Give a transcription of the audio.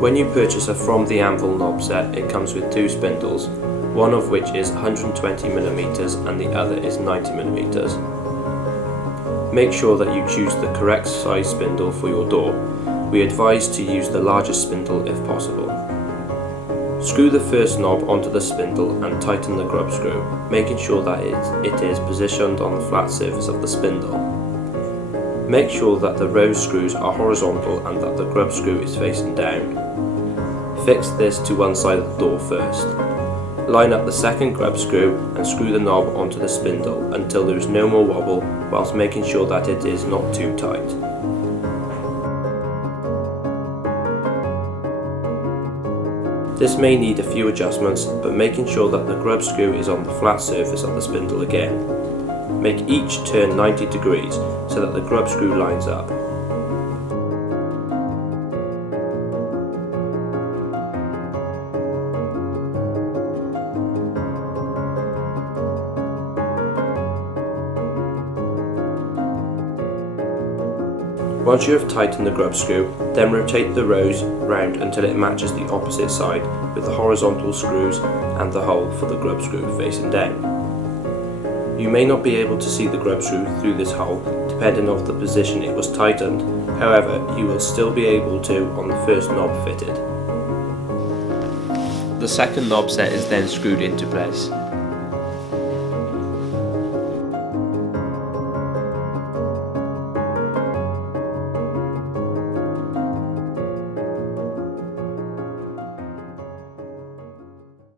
When you purchase a From the Anvil knob set, it comes with two spindles, one of which is 120mm and the other is 90mm. Make sure that you choose the correct size spindle for your door. We advise to use the largest spindle if possible. Screw the first knob onto the spindle and tighten the grub screw, making sure that it is positioned on the flat surface of the spindle. Make sure that the rose screws are horizontal and that the grub screw is facing down. Fix this to one side of the door first. Line up the second grub screw and screw the knob onto the spindle until there is no more wobble, whilst making sure that it is not too tight. This may need a few adjustments, but making sure that the grub screw is on the flat surface of the spindle again. Make each turn 90 degrees so that the grub screw lines up. Once you have tightened the grub screw, then rotate the rose round until it matches the opposite side with the horizontal screws and the hole for the grub screw facing down. You may not be able to see the grub screw through this hole depending on the position it was tightened, however you will still be able to on the first knob fitted. The second knob set is then screwed into place.